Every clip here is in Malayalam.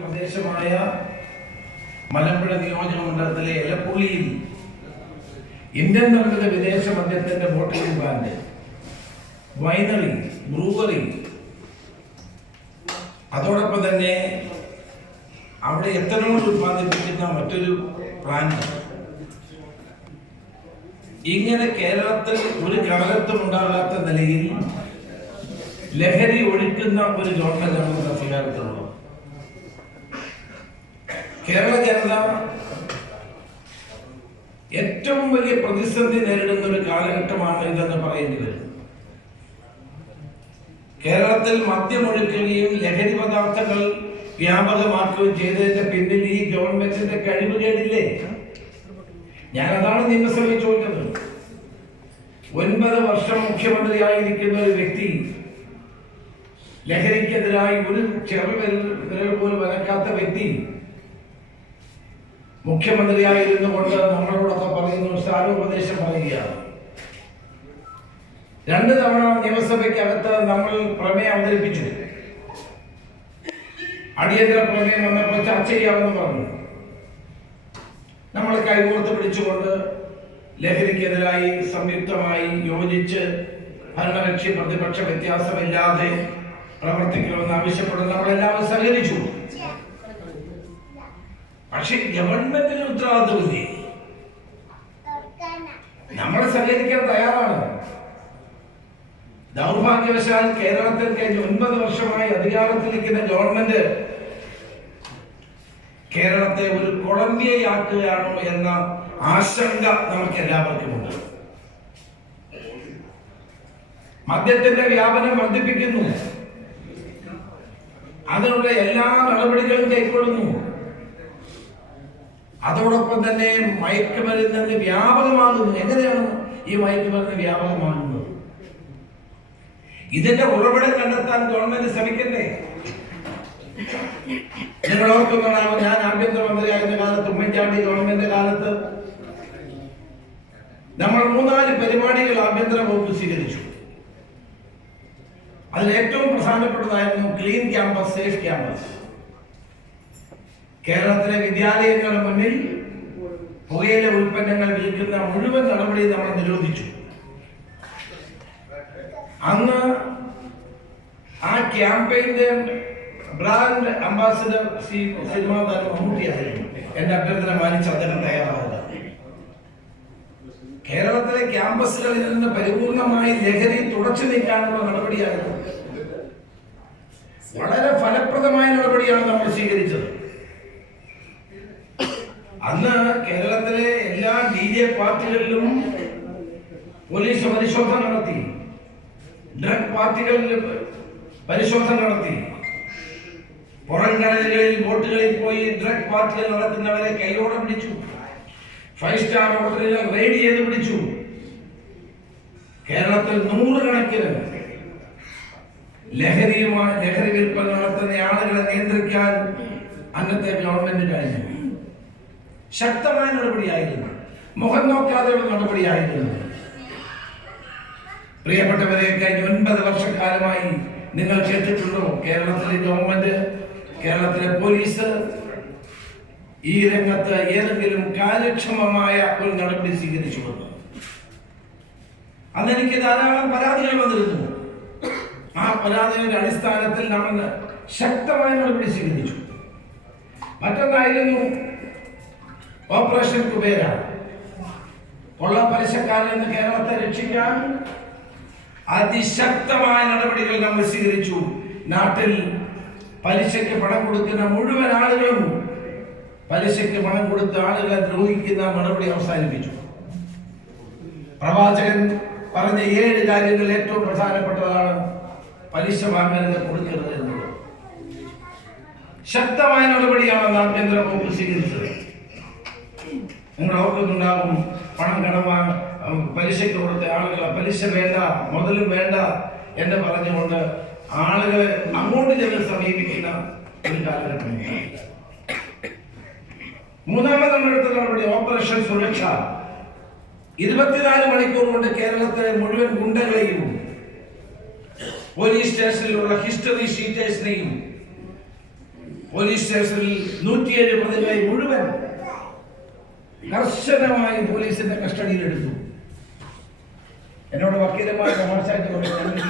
പ്രദേശമായ മലമ്പുഴ നിയോജക മണ്ഡലത്തിലെ എലപ്പുള്ളിയിൽ ഇന്ത്യൻ നിർമ്മിത വിദേശ മദ്യത്തിന്റെ ബോട്ടിലിംഗ് പ്ലാന്റ് വൈനറി ബ്രൂവറി. അതോടൊപ്പം തന്നെ അവിടെ എത്തനോൾ ഉത്പാദിപ്പിക്കുന്ന മറ്റൊരു പ്ലാന്റ് ഇങ്ങനെ കേരളത്തിൽ ഒരു കാലത്തും ഉണ്ടാകാത്ത നിലയിൽ ലഹരി ഒഴിക്കുന്ന ഒരു ഗവൺമെന്റ് നമുക്ക് അധികാരത്തിലുള്ളത് കേരള ജനത ഏറ്റവും വലിയ പ്രതിസന്ധി നേരിടുന്ന ഒരു കാലഘട്ടമാണ് ഇതെന്ന് പറയേണ്ടി കേരളത്തിൽ മദ്യമൊഴുക്കുകയും ലഹരി പദാർത്ഥങ്ങൾ വ്യാപകമാക്കുകയും ചെയ്തതിന്റെ പിന്നിൽ ഈ ഗവൺമെന്റിന്റെ കഴിവുകേടില്ലേ ഞാൻ അതാണ് നിയമസഭയിൽ ചോദിച്ചത് ഒൻപത് വർഷം മുഖ്യമന്ത്രിയായിരിക്കുന്ന ഒരു വ്യക്തി ലഹരിക്കെതിരായി ഒരു ചെറുവിരൽ വിരൽ പോലും വരക്കാത്ത വ്യക്തി മുഖ്യമന്ത്രിയായിരുന്നു കൊണ്ട് നമ്മളോടൊക്കെ പറയുന്നു സ്ഥാനോപദേശം പറയുകയാണ്. രണ്ട് തവണ നിയമസഭയ്ക്കകത്ത് നമ്മൾ പ്രമേയം അവതരിപ്പിച്ചു. അടിയന്തര പ്രമേയം വന്നപ്പോൾ ചർച്ച ചെയ്യാമെന്ന് പറഞ്ഞു. നമ്മൾ കൈകോർത്ത് പിടിച്ചുകൊണ്ട് ലഹരിക്കെതിരായി സംയുക്തമായി യോജിച്ച് ഭരണകക്ഷി പ്രതിപക്ഷ വ്യത്യാസമില്ലാതെ പ്രവർത്തിക്കണമെന്ന് ആവശ്യപ്പെടുന്ന നമ്മളെല്ലാവരും സഹകരിച്ചു. പക്ഷെ ഗവൺമെന്റിന് ഉത്തരവാദിത്വമില്ലേ? നമ്മൾ സഹകരിക്കാൻ തയ്യാറാണ്. ദൗർഭാഗ്യവശാൽ കേരളത്തിൽ കഴിഞ്ഞ ഒൻപത് വർഷമായി അധികാരത്തിൽ അധികാരത്തിലിരിക്കുന്ന ഗവൺമെന്റ് കേരളത്തെ ഒരു കൊളംബിയയാക്കുകയാണോ എന്ന ആശങ്ക നമുക്ക് എല്ലാവർക്കും ഉണ്ട് മദ്യത്തിന്റെ വ്യാപനം വർദ്ധിപ്പിക്കുന്നു. അതിനുള്ള എല്ലാ നടപടികളും കൈക്കൊള്ളുന്നു. അതോടൊപ്പം തന്നെ മയക്കുമരുന്ന് വ്യാപകമാകുന്നു. എങ്ങനെയാണ് ഈ മയക്കുമരുന്ന് വ്യാപകമാകുന്നത്? ഇതിന്റെ ഉറവിടം കണ്ടെത്താൻ ഗവൺമെന്റ് ശ്രമിക്കണ്ടേ? നിങ്ങൾ ഓർക്കുന്നതാണ് ഞാൻ ആഭ്യന്തരമന്ത്രിയായിരുന്ന കാലത്ത് ഉമ്മൻചാണ്ടി ഗവൺമെന്റ് കാലത്ത് നമ്മൾ മൂന്നാൽ പരിപാടികൾ ആഭ്യന്തര വകുപ്പ് സ്വീകരിച്ചു. അതിൽ ഏറ്റവും പ്രധാനപ്പെട്ടതായിരുന്നു ക്ലീൻ ക്യാമ്പസ് സേഫ് ക്യാമ്പസ് കേരളത്തിലെ വിദ്യാലയങ്ങളുടെ മുന്നിൽ പുകയില ഉൽപ്പന്നങ്ങൾ വിൽക്കുന്ന മുഴുവൻ നടപടി നമ്മൾ നിരോധിച്ചു. അന്ന് ആ ക്യാമ്പയിന്റെ ബ്രാൻഡ് അംബാസിഡർ ശ്രീ സിനിമാ താരം മമ്മൂട്ടിയായിരുന്നു എന്റെ അഭ്യർത്ഥന മാനിച്ച് അദ്ദേഹം തയ്യാറാവുക. കേരളത്തിലെ ക്യാമ്പസുകളിൽ നിന്ന് പരിപൂർണമായി ലഹരി തുടച്ചു നീക്കാനുള്ള നടപടിയായിരുന്നു. വളരെ ഫലപ്രദമായ നടപടിയാണ് നമ്മൾ സ്വീകരിച്ചത്. അന്ന് കേരളത്തിലെ എല്ലാ ഡി ജെ പാർട്ടികളിലും പോലീസ് പരിശോധന നടത്തി. ഡ്രഗ് പാർട്ടികളിൽ പരിശോധന നടത്തി. പുറം പുറംകടലുകളിൽ ബോട്ടുകളിൽ പോയി ഡ്രഗ് പാർട്ടികൾ നടത്തുന്നവരെ കൈയോടെ പിടിച്ചു. ഫൈവ് സ്റ്റാർ ഹോട്ടലിൽ റെയ്ഡ് ചെയ്ത് പിടിച്ചു. കേരളത്തിൽ നൂറുകണക്കിന് ലഹരിയുമായി ലഹരി വിൽപ്പന നടത്തുന്ന ആളുകളെ നിയന്ത്രിക്കാൻ അന്നത്തെ ഗവൺമെന്റ് കഴിഞ്ഞു. ശക്തമായ നടപടിയായിരുന്നു. മുഖം നോക്കാതെയുള്ള നടപടിയായിരുന്നു. പ്രിയപ്പെട്ടവരെ കഴിഞ്ഞ ഒൻപത് വർഷക്കാലമായി നിങ്ങൾ കേട്ടിട്ടുണ്ടോ? കേരളത്തിലെ ഗവൺമെന്റ് കേരളത്തിലെ പോലീസ് ഈ രംഗത്ത് ഏതെങ്കിലും കാര്യക്ഷമമായ ഒരു നടപടി സ്വീകരിച്ചു വന്നു അന്ന് എനിക്ക് ധാരാളം പരാതികൾ വന്നിരുന്നു. ആ പരാതികളുടെ അടിസ്ഥാനത്തിൽ നമ്മൾ ശക്തമായ നടപടി സ്വീകരിച്ചു. മറ്റൊന്നായിരുന്നു ഓപ്പറേഷൻ കുബേര കൊള്ള പലിശക്കാരിൽ നിന്ന് കേരളത്തെ രക്ഷിക്കാൻ അതിശക്തമായ നടപടികൾ നമ്മൾ സ്വീകരിച്ചു. നാട്ടിൽ പലിശയ്ക്ക് പണം കൊടുക്കുന്ന മുഴുവൻ ആളുകളും പലിശയ്ക്ക് പണം കൊടുത്ത ആളുകളെ ദ്രോഹിക്കുന്ന നടപടി അവസാനിപ്പിച്ചു. പ്രവാചകൻ പറഞ്ഞ ഏഴ് കാര്യങ്ങൾ ഏറ്റവും പ്രധാനപ്പെട്ടതാണ് പലിശ വാങ്ങരുത് കൊടുക്കരുത് എന്നുള്ളത്. ശക്തമായ നടപടിയാണ് നാം വകുപ്പ് സ്വീകരിച്ചത്. നിങ്ങൾ ഓർക്കുന്നുണ്ടാകും പണം കടമാ പലിശയ്ക്ക് കൊടുത്ത ആളുകൾ പലിശ വേണ്ട മുതലും വേണ്ട എന്ന് പറഞ്ഞുകൊണ്ട് ആളുകളെ അങ്ങോട്ട് ചെന്ന് സമീപിക്കുന്ന ഒരു കാലഘട്ടം. മൂന്നാമത് നമ്മളെടുത്ത നടപടി ഓപ്പറേഷൻ സുരക്ഷ. ഇരുപത്തിനാല് മണിക്കൂർ കൊണ്ട് കേരളത്തിലെ മുഴുവൻ ഗുണ്ടകളെയും പോലീസ് സ്റ്റേഷനിലുള്ള ഹിസ്റ്ററി ഷീറ്റേഴ്സിനെയും പോലീസ് സ്റ്റേഷനിൽ നൂറ്റിയേഴ് പ്രതികളെ മുഴുവൻ കർശനമായി പോലീസിന്റെ കസ്റ്റഡിയിലെടുത്തു. എന്നോട്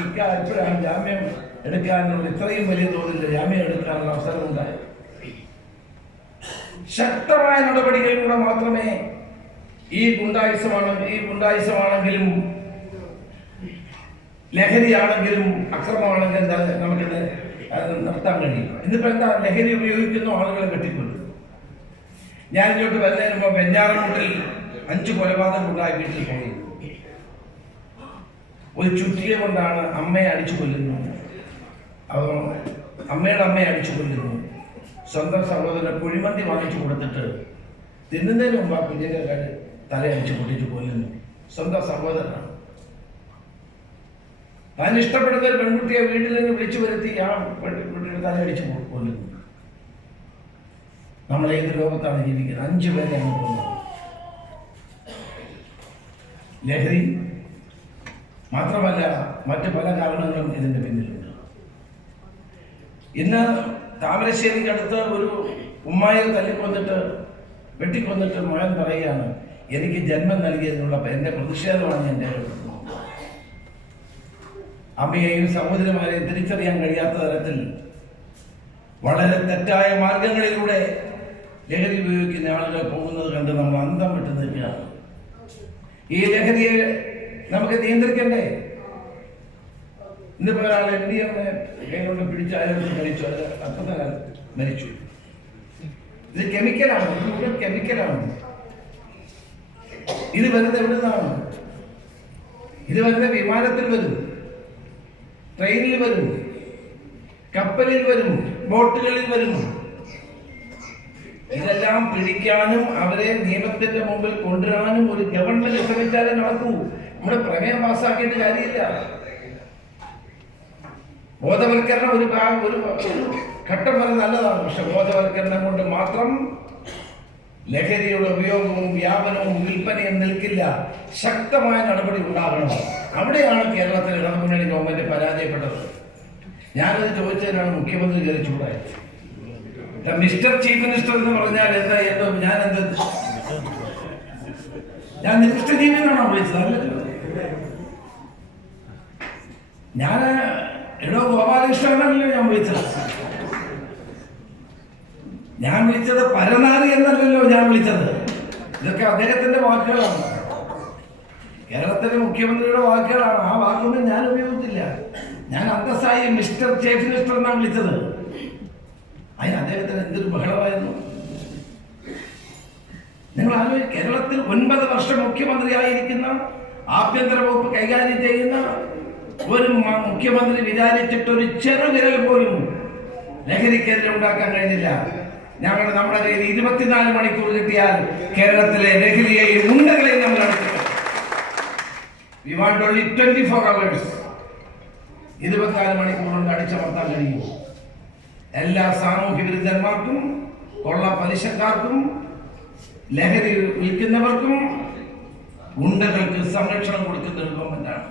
ഇക്ക എപ്പോഴാണ് ജാമ്യം എടുക്കാനുള്ള ഇത്രയും വലിയ തോതിൽ ജാമ്യം എടുക്കാനുള്ള അവസരം ഉണ്ടായത്. ശക്തമായ നടപടികളിലൂടെ മാത്രമേ ഈ ഗുണ്ടായുസമാണ് ഈ ഗുണ്ടായുസമാണെങ്കിലും ലഹരിയാണെങ്കിലും അക്രമമാണെങ്കിലും നമുക്കിത് നടത്താൻ കഴിയും ഇന്നിപ്പോ എന്താ ലഹരി ഉപയോഗിക്കുന്ന ആളുകളെ വെട്ടിക്കൊല്ലും ഞാൻ ഇങ്ങോട്ട് വരുന്നതിന് മുമ്പ് വെഞ്ഞാറമൂട്ടിൽ അഞ്ച് കൊലപാതകം ഉണ്ടായി വീട്ടിൽ പോയി. ഒരു ചുറ്റിക കൊണ്ടാണ് അമ്മയെ അടിച്ചു കൊല്ലുന്നത്. അവ അമ്മയുടെ അമ്മയെ അടിച്ചു കൊല്ലുന്നു സ്വന്തം സഹോദരൻ കുഴിമന്തി വാങ്ങിച്ചു കൊടുത്തിട്ട് തിന്നുന്നതിന് മുമ്പ് ആ കുഞ്ഞിനെ തല അടിച്ചു പൊട്ടിച്ച് കൊല്ലുന്നു. സ്വന്തം സഹോദരനാണ്. താൻ ഇഷ്ടപ്പെടുന്ന ഒരു പെൺകുട്ടിയെ വീട്ടിൽ നിന്ന് വിളിച്ചു വരുത്തി ആ പെൺകുട്ടിയുടെ തല അടിച്ചു കൊല്ലുന്നു. നമ്മൾ ഏത് ലോകത്താണ് ജീവിക്കുന്നത്? അഞ്ചു പേരെ അങ്ങ് കൊന്നു. ലഹരി മാത്രമല്ല മറ്റ് പല കാരണങ്ങളും ഇതിന്റെ പിന്നിലുണ്ട്. ഇന്ന് താമരശ്ശേരിക്കടുത്ത് ഒരു ഉമ്മായെ തല്ലിക്കൊന്നിട്ട് വെട്ടിക്കൊന്നിട്ട് മകൻ പറയുകയാണ് എനിക്ക് ജന്മം നൽകിയതിനുള്ള എന്റെ പ്രതിഷേധമാണ് രേഖപ്പെടുത്തുന്നത് അമ്മയെയും സഹോദരിമാരെയും തിരിച്ചറിയാൻ കഴിയാത്ത തരത്തിൽ വളരെ തെറ്റായ മാർഗങ്ങളിലൂടെ ലഹരി ഉപയോഗിക്കുന്ന ആളുകൾ പോകുന്നത് കണ്ട് നമ്മൾ അന്തം വിട്ട് നിൽക്കുകയാണ്. ഈ ലഹരിയെ നമുക്ക് നിയന്ത്രിക്കണ്ടേ? ഇന്നിപ്പോ ഒരാൾ എം ഡി എം കൈകൊണ്ട് പിടിച്ച് ആരോഗ്യം മരിച്ചു. അത് അപ്പത്തെ കാലത്ത് മരിച്ചു. ഇത് കെമിക്കലാണ് ഇത് കെമിക്കലാണ് ഇത് വരുന്നത് എവിടെ നിന്നാണ് ഇത് വരുന്ന വിമാനത്തിൽ വരും. ട്രെയിനിൽ വരും. കപ്പലിൽ വരും. ബോട്ടുകളിൽ വരും. ഇതെല്ലാം പിടിക്കാനും അവരെ നിയമത്തിന്റെ മുമ്പിൽ കൊണ്ടുവരാനും ഒരു ഗവൺമെന്റ് ശ്രമിച്ചാലേ നടക്കൂ. നമ്മുടെ പ്രമേയം പാസ്സാക്കിയിട്ട് കാര്യമില്ല. ബോധവൽക്കരണം ഒരു ഭാഗം ഒരു ഘട്ടം വരെ നല്ലതാണ്. പക്ഷെ ബോധവൽക്കരണം കൊണ്ട് മാത്രം ലഹരിയുടെ ഉപയോഗവും വ്യാപനവും വിൽപ്പനയും നിൽക്കില്ല. ശക്തമായ നടപടി ഉണ്ടാകണം. അവിടെയാണ് കേരളത്തിലെ ഇടതുമുന്നണി ഗവൺമെന്റ് പരാജയപ്പെട്ടത്. ഞാനത് ചോദിച്ചതിനാണ് മുഖ്യമന്ത്രി കയറി ചൂടായത് മിസ്റ്റർ ചീഫ് മിനിസ്റ്റർ എന്ന് പറഞ്ഞാൽ എന്താ എന്തോ ഞാൻ എന്ത് ഞാൻ മിസ്റ്റർ ചീഫ് എന്നാണോ വിളിച്ചത് ഞാൻ എടോ ഗോപാലകൃഷ്ണനല്ലോ ഞാൻ വിളിച്ചത്. ഞാൻ വിളിച്ചത് പരനാറി എന്നല്ലല്ലോ ഞാൻ വിളിച്ചത്. ഇതൊക്കെ അദ്ദേഹത്തിന്റെ വാക്കുകളാണ്. കേരളത്തിലെ മുഖ്യമന്ത്രിയുടെ വാക്കുകളാണ്. ആ വാക്കൊന്നും ഞാൻ ഉപയോഗിച്ചില്ല. ഞാൻ അന്തസ്സായി മിസ്റ്റർ ചീഫ് മിനിസ്റ്റർ എന്നാണ് വിളിച്ചത്. അതിന് അദ്ദേഹത്തിന് എന്തൊരു ബഹളമായിരുന്നു? നിങ്ങൾ ആലോചിച്ച് കേരളത്തിൽ ഒൻപത് വർഷം മുഖ്യമന്ത്രിയായിരിക്കുന്ന ആഭ്യന്തര വകുപ്പ് കൈകാര്യം ചെയ്യുന്ന ഒരു മുഖ്യമന്ത്രി വിചാരിച്ചിട്ട് ഒരു ചെറുവിരൽ പോലും ലഹരിക്കെതിരെ ഉണ്ടാക്കാൻ കഴിഞ്ഞില്ല. ഞങ്ങൾ നമ്മുടെ കയ്യിൽ ഇരുപത്തിനാല് മണിക്കൂർ കിട്ടിയാൽ കേരളത്തിലെ ലഹരിയെയും ഉണ്ടകളെയും നമ്മൾ we want only twenty four hours ഇരുപത്തിനാല് മണിക്കൂർ കൊണ്ട് അടിച്ചമർത്താൻ കഴിയും എല്ലാ സാമൂഹ്യ വിരുദ്ധന്മാർക്കും കൊള്ള പലിശക്കാർക്കും ലഹരി വിൽക്കുന്നവർക്കും ഗുണ്ടകൾക്ക് സംരക്ഷണം കൊടുക്കുന്ന ഒരു ഗവൺമെന്റാണ്.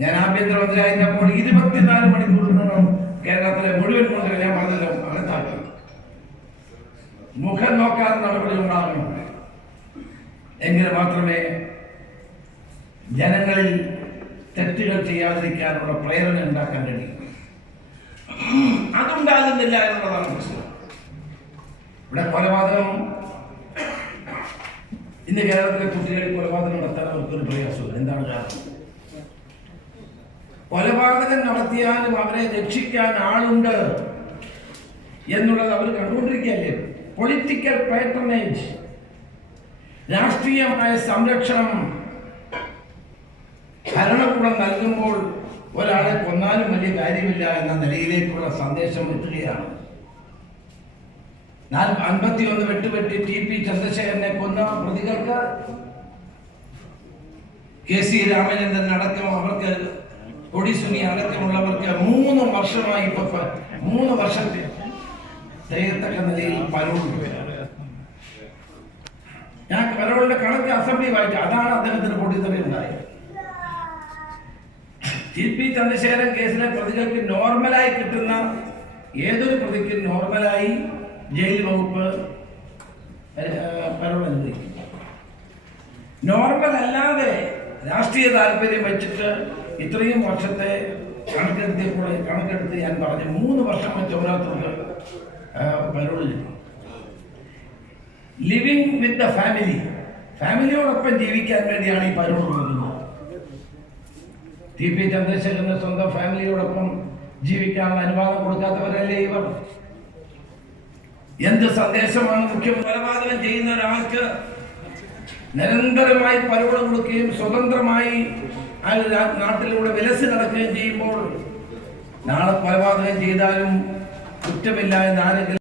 ഞാൻ ആഭ്യന്തരമന്ത്രിയായിരുന്നപ്പോൾ ഇരുപത്തിനാല് മണിക്കൂറിനോളം കേരളത്തിലെ മുഴുവൻ മന്ത്രി ഞാൻ പറഞ്ഞല്ലോ അകത്താക്കി മുഖം നോക്കാതെ നടപടി ഉണ്ടാകുന്നു എങ്കിൽ മാത്രമേ ജനങ്ങളിൽ തെറ്റുകൾ ചെയ്യാതിരിക്കാനുള്ള പ്രേരണ ഉണ്ടാക്കാൻ കഴിയും. അതുണ്ടാകുന്നില്ല എന്നുള്ളതാണ് പ്രശ്നം. ഇവിടെ കൊലപാതകം ഇന്ന് കേരളത്തിലെ കുട്ടികളിൽ കൊലപാതകം നടത്താൻ അവർക്കൊരു പ്രയാസമില്ല. എന്താണ് കാരണം? കൊലപാതകം നടത്തിയാലും അവരെ രക്ഷിക്കാൻ ആളുണ്ട് എന്നുള്ളത് അവർ കണ്ടുകൊണ്ടിരിക്കുകയല്ലേ? പൊളിറ്റിക്കൽ പാറ്റർനേജ് രാഷ്ട്രീയമായ സംരക്ഷണം ഭരണകൂടം നൽകുമ്പോൾ കൊന്നാലും വലിയ കാര്യമില്ല എന്ന നിലയിലേക്കുള്ള സന്ദേശം എത്തുകയാണ്. അൻപത്തി ഒന്ന് വെട്ടുവെട്ടി ടി പി ചന്ദ്രശേഖരനെ കൊന്ന പ്രതികൾക്ക് കെ സി രാമചന്ദ്രൻ അടക്കം അവർക്ക് കൊടിസുനി അടക്കമുള്ളവർക്ക് മൂന്ന് വർഷമായി ഇപ്പൊ മൂന്ന് വർഷത്തെ ചെയ്യത്തക്ക നിലയിൽ പരോൾ ഞാൻ പരോളിന്റെ കണക്ക് അസംബ്ലി വായിച്ചു അതാണ് അദ്ദേഹത്തിന് പൊട്ടിത്തെറി ഉണ്ടായത് ടി പി ചന്ദ്രശേഖരൻ കേസിലെ പ്രതികൾക്ക് നോർമലായി കിട്ടുന്ന ഏതൊരു പ്രതിക്ക് നോർമലായി ജയിൽ വകുപ്പ് നോർമൽ അല്ലാതെ രാഷ്ട്രീയ താല്പര്യം വെച്ചിട്ട് ഇത്രയും വർഷത്തെ കണക്കെടുത്തിയപ്പോൾ കണക്കെടുത്ത് ഞാൻ പറഞ്ഞു മൂന്ന് വർഷം വെച്ച് ഓരോരുത്തർക്ക് കിട്ടും ലിവിങ് വിത്ത് ദ ഫാമിലി ഫാമിലിയോടൊപ്പം ജീവിക്കാൻ വേണ്ടിയാണ് ഈ പരോൾ ടി പി ചന്ദ്രശേഖരന് സ്വന്തം ഫാമിലിയോടൊപ്പം ജീവിക്കാനുള്ള അനുവാദം കൊടുക്കാത്തവരല്ലേ ഇവർ? എന്ത് സന്ദേശമാണ് മുഖ്യമന്ത്രി ചെയ്യുന്ന ഒരാൾക്ക് നിരന്തരമായി പരോളം കൊടുക്കുകയും സ്വതന്ത്രമായി അയാൾ നാട്ടിലൂടെ വിലസി നടക്കുകയും ചെയ്യുമ്പോൾ നാളെ കൊലപാതകം ചെയ്താലും കുറ്റമില്ല എന്ന് ആരെങ്കിലും